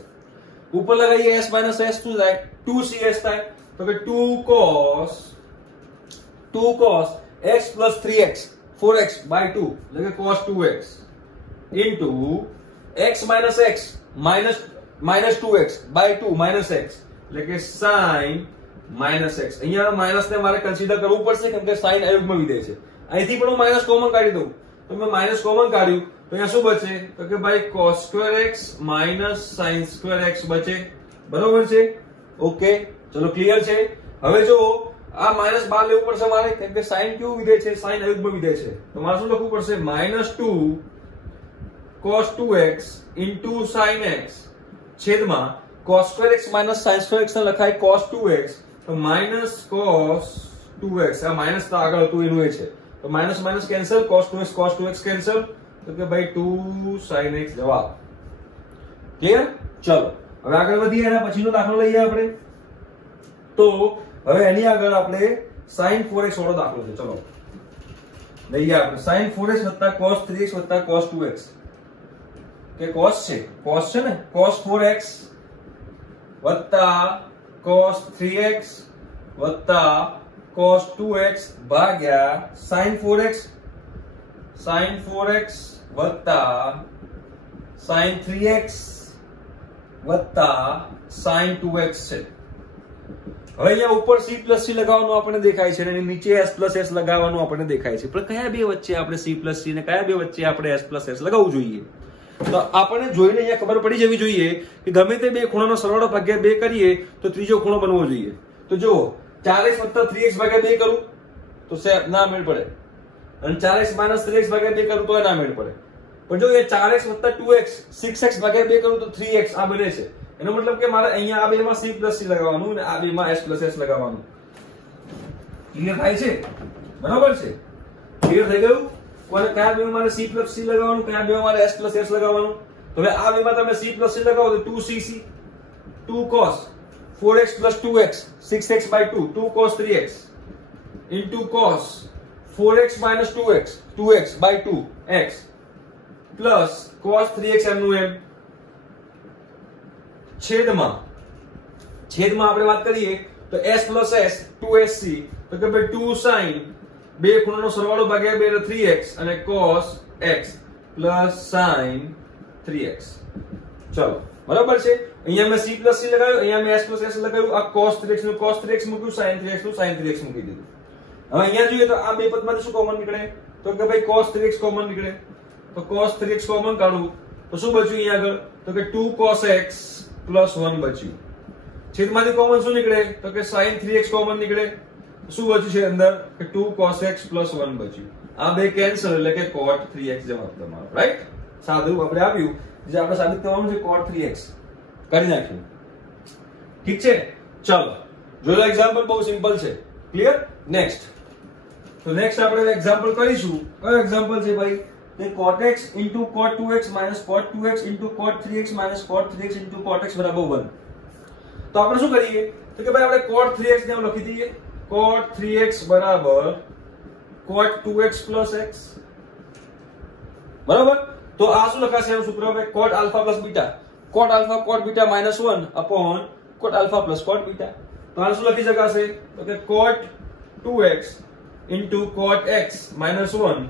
ઉપર લગાવીએ s માઇનસ s શું થાય 2cs થાય તો કે 2 cos x plus 3x 4x by 2 એટલે કે cos 2x into x minus x minus 2x by 2 minus x એટલે કે sin minus x। અહીંયા માઇનસ ને મારે કન્સિડર કરવું પડશે કેમ કે sin અયુગ્મ વિધેય છે। અહીંથી પણ હું માઇનસ કોમન કાઢી દઉં તો મેં માઇનસ કોમન કાઢ્યું તો અહીંયા શું બચે તો કે ભાઈ cos square x minus sin square x બચે બરોબર છે। ઓકે ચલો ક્લિયર છે। હવે જો આ માઇનસ બહાર લેવું પડશે મારે કેમ કે sin કેવું વિધેય છે sin અયુગ્મ વિધેય છે તો મારે શું લખવું પડશે -2 cos 2x into sin x છેદમાં cos square x minus sin square x ને લખાય cos 2x તો minus cos 2x આ માઇનસ તો આગળ હતું એનું એ છે તો minus minus cancel cos 2x cancel તો કે ભાઈ 2 sin x જવાબ ક્લિયર। ચલો હવે આગળ વધીએ એના પછીનો દાખલો લઈએ આપણે તો હવે એની આગળ આપણે sin 4x વાળો દાખલો છે ચલો લઈએ આપણે sin 4x cos 3x cos 2x કે cos છે ને cos 4x cos 3x cos 2x ભાગ્યા sin 4x sin 3x sin 2x છે। હવે અહીંયા ઉપર c plus c લગાવવાનું આપણને દેખાય છે અને નીચે s plus s લગાવવાનું આપણને દેખાય છે પણ કયા બે વચ્ચે આપણે c plus c ને કયા બે વચ્ચે આપણે s plus s લગાવવું જોઈએ તો આપણને જોઈને અહીંયા ખબર પડી જવી જોઈએ કે ગમે તે બે ખૂણાનો સરવાળો ભાગ્યા 2 કરીએ તો ત્રીજો ખૂણો બનવો જોઈએ। તો જો 4x 3x ભાગ્યા 2 કરું તો ના મેળ પડે અને 4x 3x ભાગ્યા 2 કરું તો ના મેળ પડે પણ જો એ 4x 2x 6x ભાગ્યા 2 કરું તો 3x આ બને છે એનો મતલબ કે મારે અહીંયા આ બેમાં c plus c લગાવવાનું અને આ બેમાં s plus s લગાવવાનું। ક્લિયર થાય છે બરાબર છે ક્લિયર થઈ ગયું કોને કયા બેમાં મારે c plus c લગાવવાનું કયા બેમાં મારે s plus s લગાવવાનું તો હવે આ બેમાં તમે c plus c લગાવો તો 2cc 2 cos 4x plus 2x 6x by 2 2 cos 3x into cos 4x minus 2x 2x by 2 x plus cos 3x એમનું એમ છેદમાં આપણે વાત કરીએ તો s plus s 2sc તો કે ભાઈ 2 sin બે ખૂણાનો સરવાળો ભાગ્યા 2 એટલે 3x અને cos x plus sin 3x ચલો બરાબર છે। અહીંયા મેં c plus c લગાવ્યું અહીંયા મેં s plus s લગાવ્યું આ cos 3x નું cos 3x મૂક્યું sin 3x નું sin 3x મૂકી દીધું। હવે અહીંયા જોઈએ તો આ બે પદમાંથી શું કોમન નીકળે તો કે ભાઈ cos 3x કોમન નીકળે તો cos 3x કોમન કાઢું તો શું બચ્યું અહીંયા આગળ તો કે 2 cos x plus 1 બચ્યું છેદમાંથી કોમન શું નીકળે તો કે sin 3x કોમન નીકળે શું બચ્યું છે અંદર કે 2 cos x plus 1 બચ્યું આ બે કેન્સલ એટલે કે cot 3x જવાબ તમારો રાઈટ સાદું આપણે આવ્યું જે આપણે સાબિત કરવાનું છે cot 3x કરી નાખ્યું ઠીક છે। ચલો જોજો એક્ઝામ્પલ બહુ સિમ્પલ છે ક્લિયર। નેક્સ્ટ તો નેક્સ્ટ આપણે એક્ઝામ્પલ કરીશું કયો એક્ઝામ્પલ છે ભાઈ કે cot x into cot 2x minus cot 2x into cot 3x minus cot 3x into cot x બરાબર 1 તો આપણે શું કરીએ તો કે ભાઈ આપણે cot 3x ને લખી દઈએ cot 3x બરાબર cot 2x plus x બરાબર તો આ શું લખાશે એનું સૂત્ર હવે cot alpha plus beta cot alpha cot beta minus 1 upon cot alpha plus cot beta તો આ શું લખી શકાશે તો કે cot 2x into cot x minus 1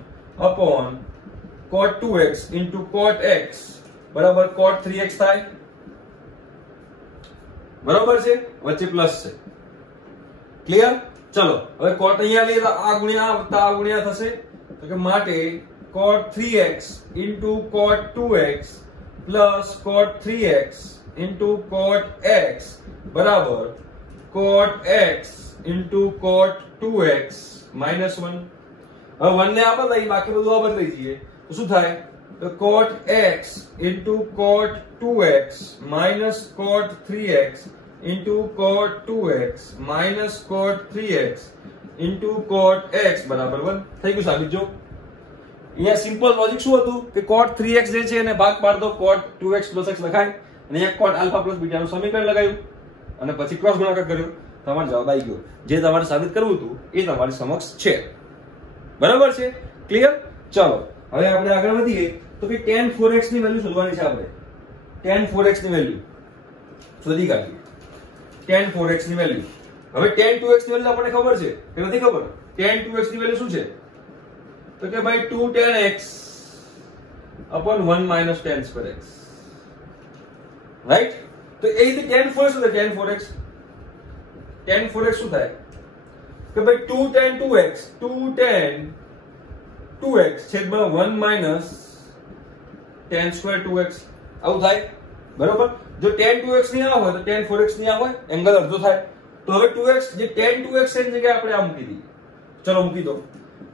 upon cot 2x into cot x બરાબર cot 3x થાય બરાબર છે વચ્ચે પ્લસ છે ક્લિયર। ચલો હવે cot અહીંયા લઈએ તો આ ગુણ્યા આ વત્તા આ ગુણ્યા થશે તો કે માટે cot 3x into cot 2x plus cot 3x into cot x બરાબર cot x into cot 2x minus 1 હવે 1 ને આ બદલાઈ બાકી બધું આ બદલાઈ જઈએ તો શું થાય તો cot x into cot 2x minus cot 3x into cot 2x minus cot 3x into cot x બરાબર 1 થઈ ગયું સાબિત જો અહીંયા સિમ્પલ લોજિક શું હતું કે cot 3x જે છે એને ભાગ પાડ દો cot 2x plus x લખાય અને અહીંયા cot alpha plus beta નું સમીકરણ લગાવ્યું અને પછી ક્રોસ ગુણાકાર કર્યો તમારો જવાબ આવી ગયો જે તમારે સાબિત કરવું હતું એ તમારી સમક્ષ છે બરાબર છે ક્લિયર। ચલો હવે આપણે આગળ વધીએ તો કે tan 4x ની વેલ્યુ શોધવાની છે આપણે. tan 4x ની વેલ્યુ શોધી કાઢીએ. tan 4x ની વેલ્યુ. હવે tan 2x ની વેલ્યુ આપણને ખબર છે કે નથી ખબર? tan 2x ની વેલ્યુ શું છે? તો કે ભાઈ 2 tan x upon 1 minus tan square x. Right? તો એ રીતે tan 4x શું થાય? tan 4x tan 4x શું થાય? કે ભાઈ 2 tan 2x 2 tan 2x છેદમાં 1 minus tan square 2x આવું થાય. બરોબર? જો tan 2x ની આ હોય તો tan 4x ની આ હોય, એંગલ અડધો થાય. તો હવે 2x જે tan 2x ની જગ્યાએ આપણે આ મૂકી દઈએ. ચલો મૂકી દો.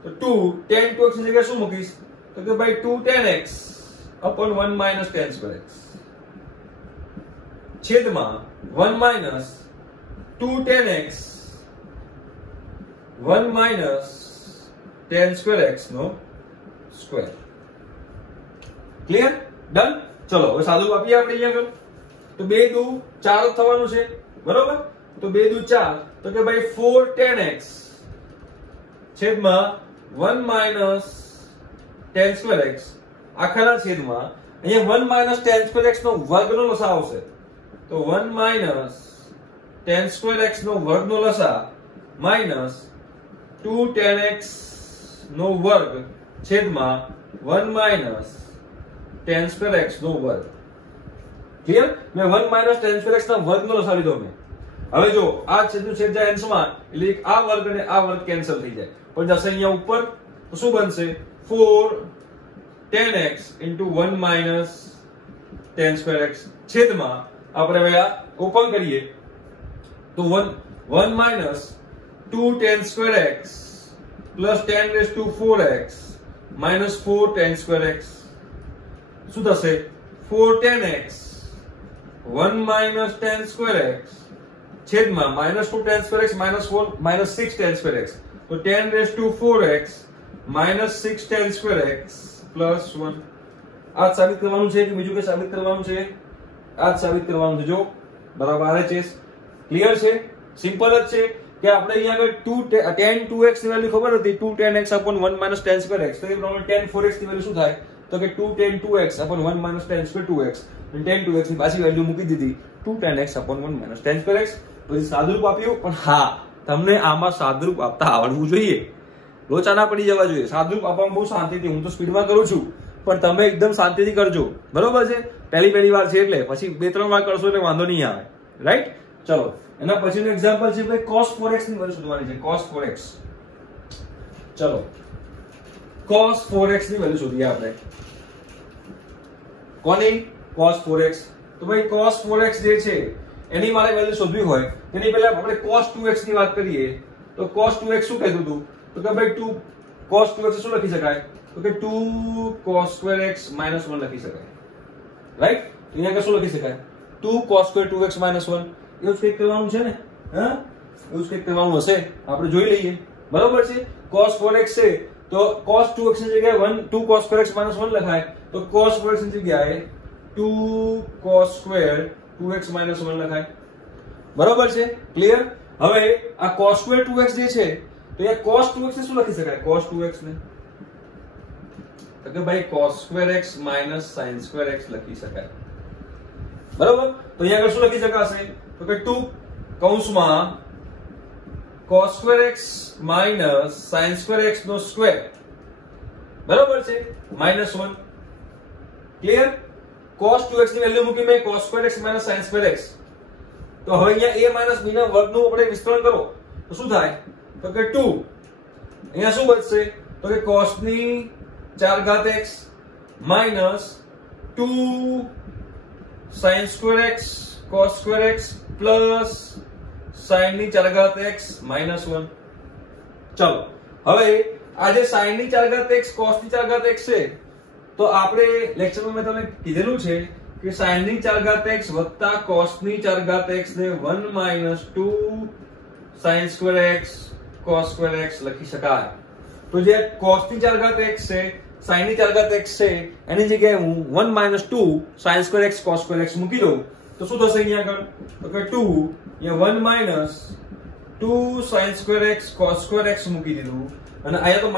તો 2 tan 2x ની જગ્યાએ શું મૂકીશ? તો કે ભાઈ 2 tan x upon 1 minus tan square x છેદમાં 1 minus 2 tan x 1 minus tan square x નો સ્ક્વેર. ક્લિયર? ડન? ચલો હવે સાદું આપીએ આપણે અહીંયા આગળ. તો 2 દુ 4 થવાનું છે. બરોબર? તો 2 દુ 4 તો કે ભાઈ 4 tan x છેદમાં 1 minus tan square x આખાના છેદમાં અહીંયા 1 minus tan square x નો વર્ગનો લસા આવશે. તો 1 minus tan square x નો વર્ગનો લસા minus 2 tan x નો વર્ગ છેદમાં 1 minus tan square x નો વર્ગ. ક્લિયર? મેં 1 minus tan square x ના વર્ગનો લસા લીધો મેં. હવે જો આ છેદનું છેદ જાય અંશમાં એટલે આ વર્ગ અને આ વર્ગ કેન્સલ થઈ જાય. પણ જશે અહીંયા ઉપર તો શું બનશે? 4 tan x into 1 minus tan square x છેદમાં આપણે હવે આ ઓપન કરીએ તો 1 minus 2 tan square x plus tan raised to 4x minus 4 tan square x શું થશે? 4 tan x 1 minus tan square x છેદમાં minus 2 tan square x minus 4 minus 6 tan square x. તો tan raised to 4x minus 6 tan square x plus 1. આ સાબિત કરવાનું છે કે બીજું કે સાબિત કરવાનું છે? આ સાબિત કરવાનું છે. જો બરાબર છે. ક્લિયર છે? સિમ્પલ જ છે કે આપણે અહીંયા આગળ 2 tan 2x ની વેલ્યુ ખબર હતી 2 tan x upon 1 minus tan square x. તો એ પ્રમાણે tan 4x ની વેલ્યુ શું થાય? તો કે 2 tan 2x upon 1 minus tan square 2x. અને tan 2x ની પાછી વેલ્યુ મૂકી દીધી 2 tan x upon 1 minus tan square x. પછી સાદુરૂપ આપ્યું. પણ હા, તમને આમાં સાદુરૂપ આપતા આવડવું જોઈએ. લોચા ના પડી જવા જોઈએ. સાદુરૂપ આપવામાં બહુ શાંતિથી, હું તો સ્પીડમાં કરું છું પણ તમે એકદમ શાંતિથી કરજો. બરોબર છે? પહેલી વાર છે એટલે પછી 2-3 વાર કરશો એટલે વાંધો નહીં આવે. રાઈટ? ચલો એના પછીનું એક્ઝામ્પલ છે ભાઈ cos 4x ની વેલ્યુ શોધવાની છે. cos 4x. ચલો cos 4x ની વેલ્યુ શોધીએ આપણે. કોની? cos 4x. તો ભાઈ cos 4x જે છે એની મારે વેલ્યુ શોધવી હોય એની પહેલા આપણે cos 2x ની વાત કરીએ. તો cos 2x શું કહેતું હતું? તો કે ભાઈ 2 cos 2x શું લખી શકાય? તો કે 2 cos square x minus 1 લખી શકાય. રાઈટ? અહીંયા કે શું લખી શકાય? 2 cos square 2x minus 1. એવું જ કંઈક કરવાનું છે ને? હા, એવું જ કંઈક કરવાનું હશે. આપણે જોઈ લઈએ. બરોબર છે? cos 4x છે તો cos 2x ની જગ્યાએ 2 cos square x minus 1 લખાય. તો cos 4x ની જગ્યાએ 2 cos square 2x minus 1 લખાય. બરોબર છે? ક્લિયર? હવે આ cos square 2x જે છે તો એ cos 2x ને શું લખી શકાય? cos 2x ને તો કે ભાઈ cos square x minus sin square x લખી શકાય. બરોબર? તો અહીંયા આગળ શું લખી શકાશે? તો કે 2 કૌંસમાં cos square x minus sin square x નો સ્ક્વેર. બરોબર છે? -1. ક્લિયર? cos 2x ની વેલ્યુ મૂકી મેં cos square x minus sin square x. તો હવે અહીંયા a b ના વર્ગનું આપણે વિસ્તરણ કરો તો શું થાય? તો કે 2 અહીંયા શું બચશે? તો કે cos ની 4 ઘાત x minus 2 sin square x cos square x plus sin ની 4 ઘાત x -1. ચલો હવે આ જે sin ની 4 ઘાત x cos ની 4 ઘાત x છે તો આપણે લેક્ચરમાં મેં તમને કીધેલું છે કે sin ની 4 ઘાત x વત્તા cos ની 4 ઘાત x ને 1 minus 2 sin square x cos square x લખી શકાય. તો જે cos ની 4 ઘાત x છે sin ની 4 ઘાત x છે એની જગ્યાએ હું 1 minus 2 sin square x cos square x મૂકી દઉં તો શું થશે અહીંયા આગળ? તો કે 2 અહીંયા 1 minus 2 sin square x cos square x મૂકી દીધું અને અહીંયા તો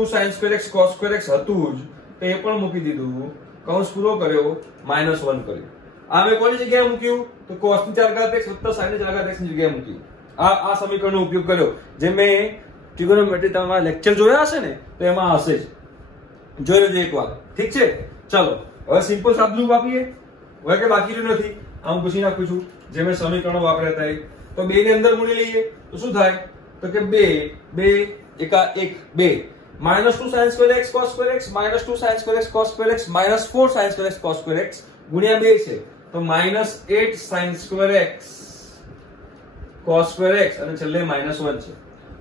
-2 sin square x cos square x હતું જ તો એ પણ મૂકી દીધું, કૌંસ પૂરો કર્યો, -1 કર્યું. આ મેં કોની જગ્યાએ મૂક્યું? તો cos ની 4 ઘાત x વત્તા sin ની 4 ઘાત x ની જગ્યાએ મૂક્યું. આ સમીકરણનો ઉપયોગ કર્યો. જે મેં ટ્રિગોનોમેટ્રી તમારા લેક્ચર જોયા હશે ને તો એમાં હશે જ, જોઈ લેજો એકવાર. ઠીક છે, ચલો હવે સિમ્પલ સાદું વાપરીએ. હવે કે બાકી રહ્યું નથી, આમ પૂછી નાખું છું જે મેં સમીકરણો વાપર્યા હતા. તો 2 ની અંદર ગુણી લઈએ તો શું થાય? તો કે 2 2 એકા 1 2 -2 sin square x cos square x -2 sin square x cos square x -4 sin square x cos square x ગુણ્યા 2 છે તો -8 sin square x cos square x અને છેલ્લે -1 છે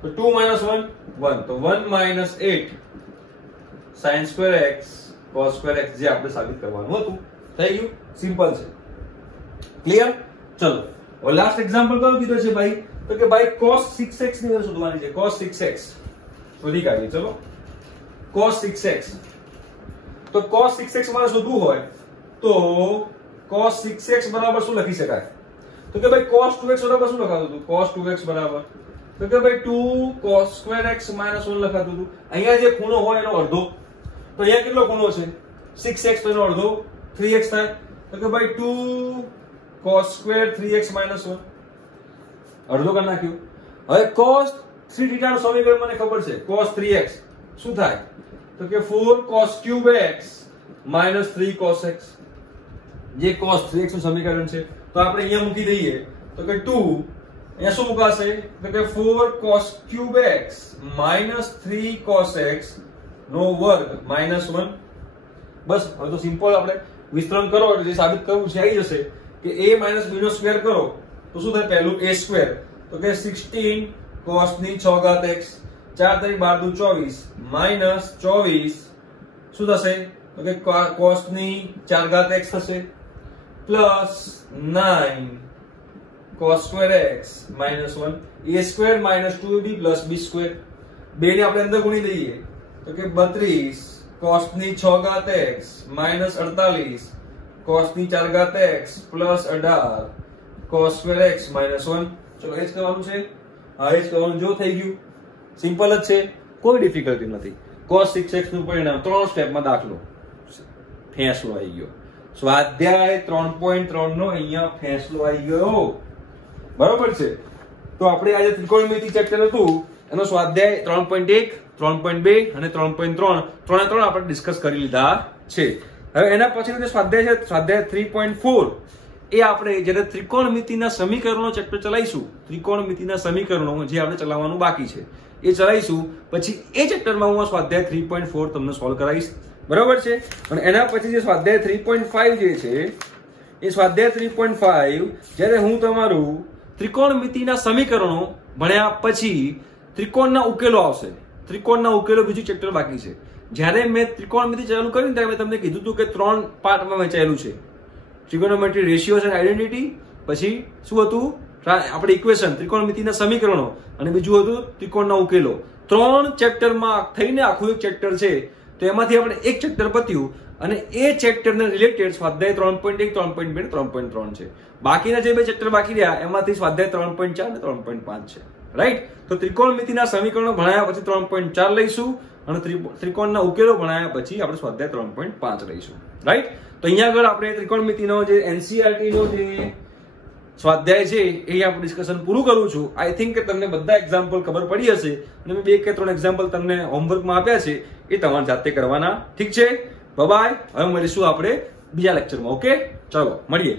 તો 2 -1 1 તો 1 -8 sin square x cos square x જે આપણે સાબિત કરવાનું હતું. થઈ ગયું, સિમ્પલ છે. ક્લિયર? ચલો હવે લાસ્ટ એક્ઝામ્પલ કયો કીધો છે ભાઈ? તો કે ભાઈ cos 6x ની વેલ્યુ શોધવાની છે. cos 6x શોધી કાઢીએ. ચલો cos 6x, તો cos 6x મારે શોધવું હોય તો cos 6x બરાબર શું લખી શકાય? તો કે ભાઈ cos 2x બરાબર શું લખાતું હતું? cos 2x બરાબર તો કે ભાઈ 2 cos square x -1 લખાતું હતું. અહીંયા જે ખૂણો હોય એનો અડધો, તો અહીંયા કેટલો ખૂણો છે? 6x, તો એનો અડધો 3x થાય. તો કે ભાઈ 2 cos square 3x -1 અડધો કરી નાખ્યું. હવે cos 3θ નું સમીકરણ મને ખબર છે. cos 3x શું થાય? તો કે 4 cos cube x -3 cos x, જે cos 3x નું સમીકરણ છે. તો આપણે અહીંયા મૂકી દઈએ તો કે 2 અહીંયા શું મુકાશે? તો કે 4 cos cube x -3 cos x નો વર્ગ -1. બસ હવે તો સિમ્પલ આપણે વિસ્તરણ કરો એટલે જે સાબિત કરવું છે આવી જશે કે a - b નો સ્ક્વેર કરો તો શું થાય? પહેલું a સ્ક્વેર તો કે 16 cos ની 6 ઘાત x 4 × 12 = 24 -24 શું થશે? તો કે cos ની 4 ઘાત x થશે plus 9 cos square x -1 a square -2ab plus b square. બે ને આપણે અંદર ગુણી દઈએ તો કે 32 cos ની 6 ઘાત x -48 cos ની 4 ઘાત x plus 18 cos square x -1. ચલો એ જ કરવાનું છે. હા એ જ કરવાનું. જો થઈ ગયું, સિમ્પલ જ છે, કોઈ ડિફિકલ્ટી નથી. cos 6x નું પરિણામ 3 સ્ટેપમાં દાખલો ફેંસલો આવી ગયો. સ્વાધ્યાય 3.3 નો અહીંયા ફેંસલો આવી ગયો. બરોબર છે. તો આપણે આજે ત્રિકોણમિતિ ચેપ્ટર હતું એનો સ્વાધ્યાય 3.1 3.2 અને 3.3 ત્રણે ત્રણ આપણે ડિસ્કસ કરી લીધા છે. હવે એના પછીનો જે સ્વાધ્યાય છે સ્વાધ્યાય 3.4 એ આપણે જ્યારે ત્રિકોણમિતિના સમીકરણો ચેપ્ટર ચલાવીશું, ત્રિકોણમિતિના સમીકરણો જે આપણે ચલાવવાનું બાકી છે એ ચલાવીશું. પછી એ ચેપ્ટરમાં હું સ્વાધ્યાય 3.4 તમને સોલ્વ કરાવીશ. બરોબર છે. અને એના પછી જે સ્વાધ્યાય 3.5 જે છે એ સ્વાધ્યાય 3.5 જ્યારે હું તમારું ત્રિકોણમિતિના સમીકરણો ભણ્યા પછી ત્રિકોણના ઉકેલો આવશે. ત્રિકોણના ઉકેલો બીજું ચેપ્ટર બાકી છે. જ્યારે મેં ત્રિકોણમિતિ ચાલુ કર્યું ત્યારે મેં તમને કીધું હતું કે 3 પાર્ટમાં વહેંચાયેલું છે. ટ્રિગોનોમેટ્રી રેશિયોઝ એન્ડ આઇડેન્ટિટી, પછી શું હતું આપણે ઇક્વેશન ત્રિકોણમિતિના સમીકરણો, અને બીજું હતું ત્રિકોણના ઉકેલો. 3 ચેપ્ટરમાં થઈને આખું એક ચેપ્ટર છે. તો એમાંથી આપણે એક ચેપ્ટર પત્યું અને એ ચેપ્ટરને રિલેટેડ સ્વાધ્યાય 3.1 3.2 3.3 છે. બાકીના જે બે ચેપ્ટર બાકી રહ્યા એમાંથી સ્વાધ્યાય 3.4 અને 3.5 છે. રાઈટ? તો ત્રિકોણમિતિના સમીકરણો ભણાયા પછી 3.4 લઈશું અને ત્રિકોણના ઉકેલો ભણાયા પછી આપણે સ્વાધ્યાય 3.5 લઈશું. રાઈટ? તો અહીંયા આગળ આપણે ત્રિકોણમિતિનો જે એનસીઈઆરટી નો જે સ્વાધ્યાય છે એ આપણે ડિસ્કશન પૂરું કરું છું. આઈ થિંક કે તમને બધા એક્ઝામ્પલ ખબર પડી હશે અને મેં 2 કે 3 એક્ઝામ્પલ તમને હોમવર્કમાં આપ્યા છે એ તમારે જાતે કરવાના. ઠીક છે? બાય. હવે મળીશું આપણે બીજા લેક્ચરમાં. ઓકે, ચલો મળીએ.